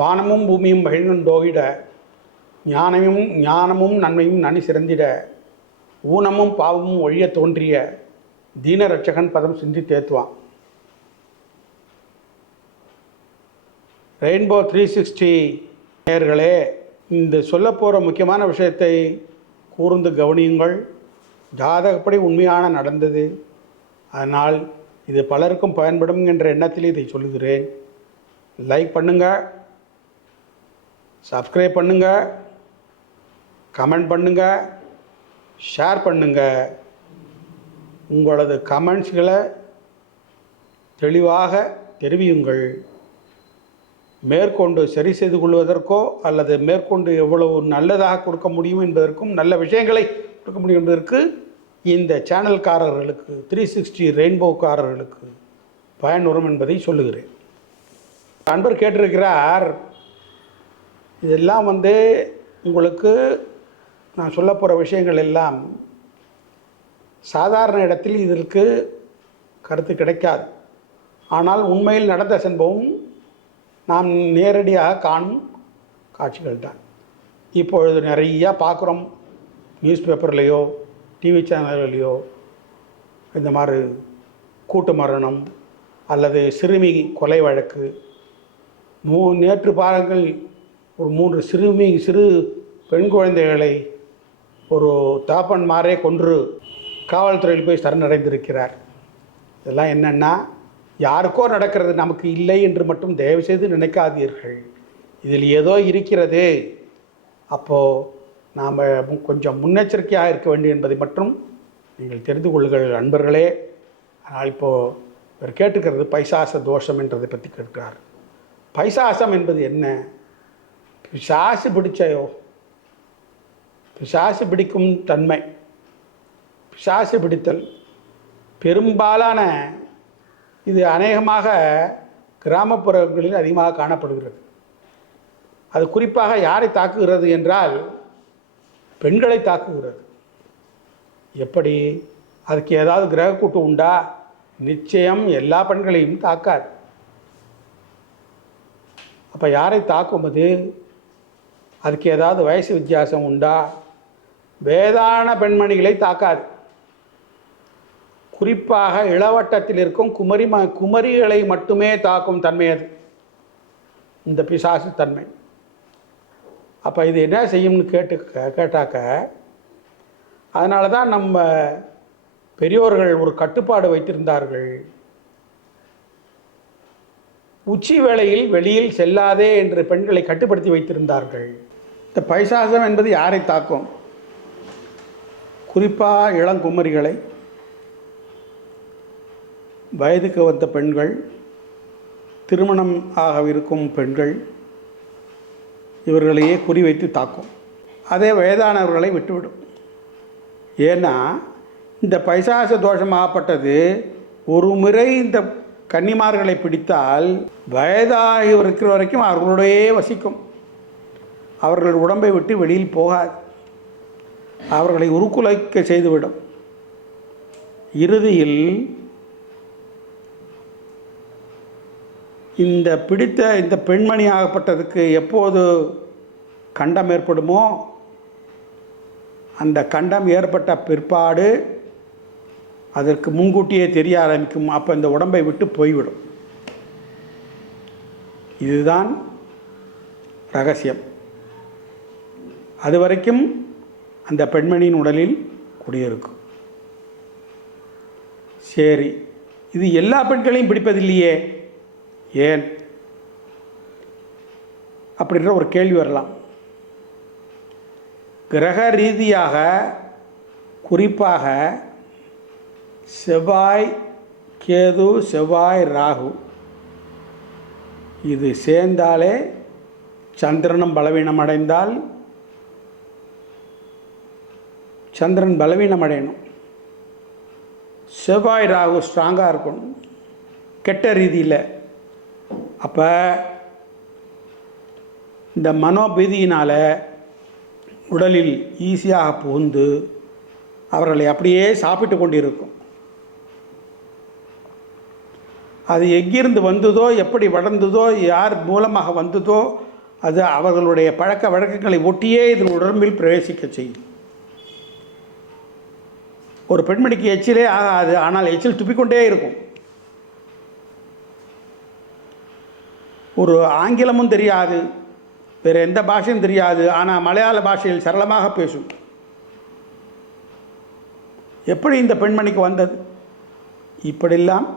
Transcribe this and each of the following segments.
வானமும் பூமியும் மகிழ்ந்தோகிட ஞானமும் ஞானமும் நன்மையும் நனி சிறந்திட ஊனமும் பாவமும் ஒழிய தோன்றிய தீனரட்சகன் பதம் சிந்தி தேத்துவான். ரெயின்போ த்ரீ சிக்ஸ்டி நேர்களே இந்த சொல்ல போகிற முக்கியமான விஷயத்தை கூர்ந்து கவனியுங்கள். ஜாதகப்படி உண்மையான நடந்தது. அதனால் இது பலருக்கும் பயன்படும் என்ற எண்ணத்தில் இதை சொல்லுகிறேன். லைக் பண்ணுங்கள் சப்ஸ்கிரைப் பண்ணுங்கள் கமெண்ட் பண்ணுங்கள் ஷேர் பண்ணுங்கள் உங்களது கமெண்ட்ஸ்களை தெளிவாக தெரிவியுங்கள். மேற்கொண்டு சரி செய்து கொள்வதற்கோ அல்லது மேற்கொண்டு எவ்வளவு நல்லதாக கொடுக்க முடியும் என்பதற்கும் நல்ல விஷயங்களை கொடுக்க முடியும் என்பதற்கு இந்த சேனல்காரர்களுக்கு த்ரீ சிக்ஸ்டி ரெயின்போக்காரர்களுக்கு பயனுறும் என்பதை சொல்லுகிறேன். அன்பர் கேட்டிருக்கிறார் இதெல்லாம் வந்து உங்களுக்கு நான் சொல்ல போகிற விஷயங்கள் எல்லாம் சாதாரண இடத்தில் இதற்கு கருத்து கிடைக்காது. ஆனால் உண்மையில் நடந்த சம்பவம் நாம் நேரடியாக காணும் காட்சிகள் தான். இப்பொழுது நிறையா பார்க்குறோம். நியூஸ் பேப்பர்லேயோ டிவி சேனல்களையோ இந்த மாதிரி கூட்டு மரணம் அல்லது சிறுமி கொலை வழக்கு மூ நேற்று பாருங்கள் ஒரு மூன்று சிறுமி சிறு பெண் குழந்தைகளை ஒரு தாப்பன்மாரே கொன்று காவல்துறையில் போய் சரணடைந்திருக்கிறார். இதெல்லாம் என்னென்னா யாருக்கோ நடக்கிறது நமக்கு இல்லை என்று மட்டும் தயவு செய்து நினைக்காதீர்கள். இதில் ஏதோ இருக்கிறது. அப்போது நாம் கொஞ்சம் முன்னெச்சரிக்கையாக இருக்க வேண்டும் என்பதை மட்டும் நீங்கள் தெரிந்து கொள்ளுங்கள் அன்பர்களே. ஆனால் இப்போது இவர் கேட்டுக்கிறது பைசாச தோஷம் என்றதை பற்றி கேட்கிறார். பைசாசம் என்பது என்ன? பிசாசு பிடிச்சயோ? பிசாசு பிடிக்கும் தன்மை. பிசாசு பிடித்தல். பெரும்பாலான இது அநேகமாக கிராமப்புறங்களில் அதிகமாக காணப்படுகிறது. அது குறிப்பாக யாரை தாக்குகிறது என்றால் பெண்களை தாக்குகிறது. எப்படி? அதுக்கு ஏதாவது கிரக கூட்டு உண்டா? நிச்சயம் எல்லா பெண்களையும் தாக்காது. அப்போ யாரை தாக்கும் அது அதுக்கு ஏதாவது வயசு வித்தியாசம் உண்டா? வேதான பெண்மணிகளை தாக்காது. குறிப்பாக இளவட்டத்தில் இருக்கும் குமரி ம குமரிகளை மட்டுமே தாக்கும் தன்மை அது. இந்த பிசாசு தன்மை. அப்போ இது என்ன செய்யும்னு கேட்டு கேட்டாக்க அதனால தான் நம்ம பெரியோர்கள் ஒரு கட்டுப்பாடு வைத்திருந்தார்கள். உச்சி வேளையில் வெளியில் செல்லாதே என்று பெண்களை கட்டுப்படுத்தி வைத்திருந்தார்கள். இந்த பைசாசம் என்பது யாரை தாக்கும்? குறிப்பாக இளங்குமரிகளை வயதுக்கு வந்த பெண்கள் திருமணம் ஆகவிருக்கும் பெண்கள் இவர்களையே குறிவைத்து தாக்கும். அதே வயதானவர்களை விட்டுவிடும். ஏன்னா இந்த பைசாச தோஷமாகப்பட்டது ஒரு முறை இந்த கன்னிமார்களை பிடித்தால் வயதாகி இருக்கிற வரைக்கும் அவர்களுடையே வசிக்கும். அவர்கள் உடம்பை விட்டு வெளியில் போகாது. அவர்களை உருக்குலைக்க செய்துவிடும். இறுதியில் இந்த பிடித்த இந்த பெண்மணி ஆகப்பட்டதுக்கு எப்போது கண்டம் ஏற்படுமோ அந்த கண்டம் ஏற்பட்ட பிற்பாடு அதற்கு முன்கூட்டியே தெரிய ஆரம்பிக்கும். அப்போ இந்த உடம்பை விட்டு போய்விடும். இதுதான் ரகசியம். அது வரைக்கும் அந்த பெண்மணியின் உடலில் குடியிருக்கும். சரி இது எல்லா பெண்களையும் பிடிப்பதில்லையே? ஏன்? அப்படின்ற ஒரு கேள்வி வரலாம். கிரக ரீதியாக குறிப்பாக செவ்வாய் கேது செவ்வாய் ராகு இது சேர்ந்தாலே சந்திரனும் பலவீனம் சந்திரன் பலவீனம் அடையணும் செவ்வாய் ராகு ஸ்ட்ராங்காக இருக்கணும். கெட்ட ரீதியில். அப்போ இந்த மனோபீதியினால் உடலில் ஈஸியாக புகுந்து அவர்களை அப்படியே சாப்பிட்டு கொண்டிருக்கும். அது எங்கிருந்து வந்ததோ எப்படி வளர்ந்ததோ யார் மூலமாக வந்ததோ அது அவர்களுடைய பழக்க வழக்கங்களை ஒட்டியே இதன் உடம்பில் பிரவேசிக்க செய்யும். ஒரு பெண்மணிக்கு எச்சிலே ஆகாது ஆனால் எச்சில் துப்பிக்கொண்டே இருக்கும். ஒரு ஆங்கிலமும் தெரியாது வேறு எந்த பாஷையும் தெரியாது ஆனால் மலையாள பாஷையில் சரளமாக பேசும். எப்படி இந்த பெண்மணிக்கு வந்தது? இப்படிலாம்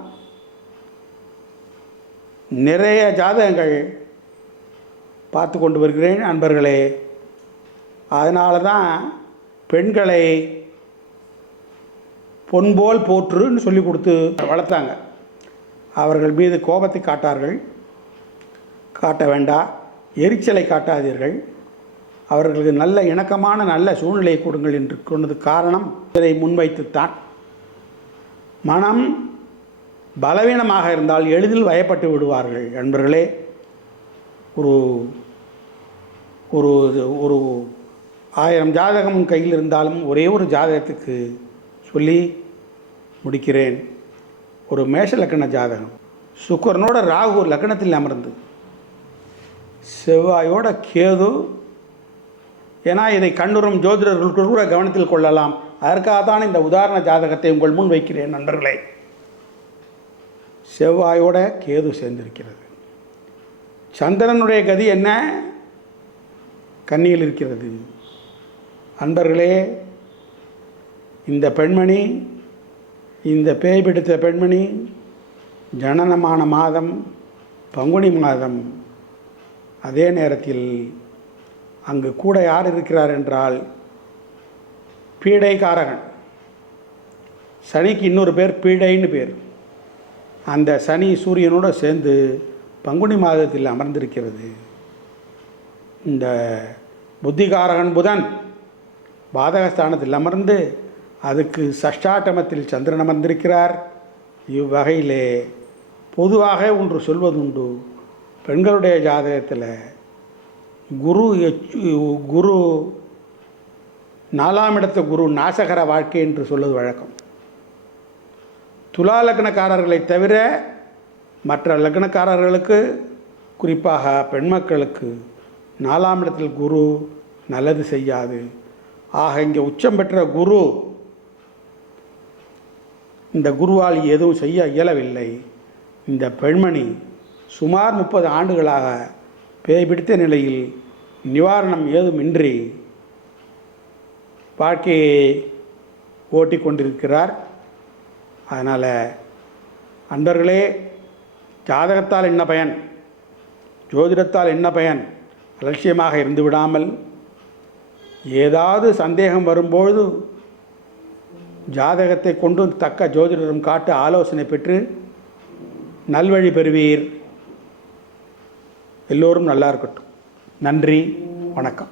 நிறைய ஜாதகங்கள் பார்த்து கொண்டு வருகிறேன் அன்பர்களே. அதனால தான் பெண்களை பொன்போல் போற்றுன்னு சொல்லி கொடுத்து வளர்த்தாங்க. அவர்கள் மீது கோபத்தை காட்டார்கள். காட்ட வேண்டாம் எரிச்சலை காட்டாதீர்கள். அவர்களுக்கு நல்ல இணக்கமான நல்ல சூழ்நிலையை கொடுங்கள் என்று கொண்டது காரணம் இதை முன்வைத்துத்தான். மனம் பலவீனமாக இருந்தால் எளிதில் வயப்பட்டு விடுவார்கள். நண்பர்களே ஒரு ஒரு ஒரு ஆயிரம் ஜாதகம் கையில் இருந்தாலும் ஒரே ஒரு ஜாதகத்துக்கு சொல்லி முடிக்கிறேன். ஒரு மேஷ லக்கண ஜாதகம். சுக்கரனோட ராகு லக்கணத்தில் அமர்ந்து. செவ்வாயோட கேது. ஏன்னா இதை கண்ணுறும் ஜோதிடர்கள் கூட கவனத்தில் கொள்ளலாம். அதற்காகத்தான் இந்த உதாரண ஜாதகத்தை உங்கள் முன் வைக்கிறேன் நண்பர்களே. செவ்வாயோட கேது சேர்ந்திருக்கிறது. சந்திரனுடைய கதி என்ன? கன்னியில் இருக்கிறது. அன்பர்களே இந்த பெண்மணி இந்த பேய் பிடித்த பெண்மணி ஜனனமான மாதம் பங்குனி மாதம் அதே நேரத்தில் அங்கு கூட யார் இருக்கிறார் என்றால் பீடைக்காரகன். சனிக்கு இன்னொரு பேர் பீடைன்னு பேர். அந்த சனி சூரியனோடு சேர்ந்து பங்குனி மாதத்தில் அமர்ந்திருக்கிறது. இந்த புத்திகாரகன் புதன் பாதகஸ்தானத்தில் அமர்ந்து அதுக்கு சஷ்டாட்டமத்தில் சந்திரன் அமர்ந்திருக்கிறார். இவ்வகையிலே பொதுவாக ஒன்று சொல்வதுண்டு. பெண்களுடைய ஜாதகத்தில் குரு குரு நாலாம் இடத்து குரு நாசகர வாழ்க்கை என்று சொல்வது வழக்கம். துலா லக்னக்காரர்களை தவிர மற்ற லக்னக்காரர்களுக்கு குறிப்பாக பெண் மக்களுக்கு நாலாம் இடத்தில் குரு நல்லது செய்யாது. ஆக இங்கே உச்சம் பெற்ற குரு இந்த குருவால் எதுவும் செய்ய இயலவில்லை. இந்த பெண்மணி சுமார் முப்பது ஆண்டுகளாக பேய் பிடித்த நிலையில் நிவாரணம் ஏதுமின்றி வாழ்க்கையை ஓட்டி கொண்டிருக்கிறார். அதனால் அன்பர்களே ஜாதகத்தால் என்ன பயன்? ஜோதிடத்தால் என்ன பயன்? அலட்சியமாக இருந்து விடாமல் ஏதாவது சந்தேகம் வரும்பொழுது ஜாதகத்தை கொண்டு தக்க ஜோதிடரும் காட்டு ஆலோசனை பெற்று நல்வழி பெறுவீர். எல்லோரும் நல்லா இருக்கட்டும். நன்றி. வணக்கம்.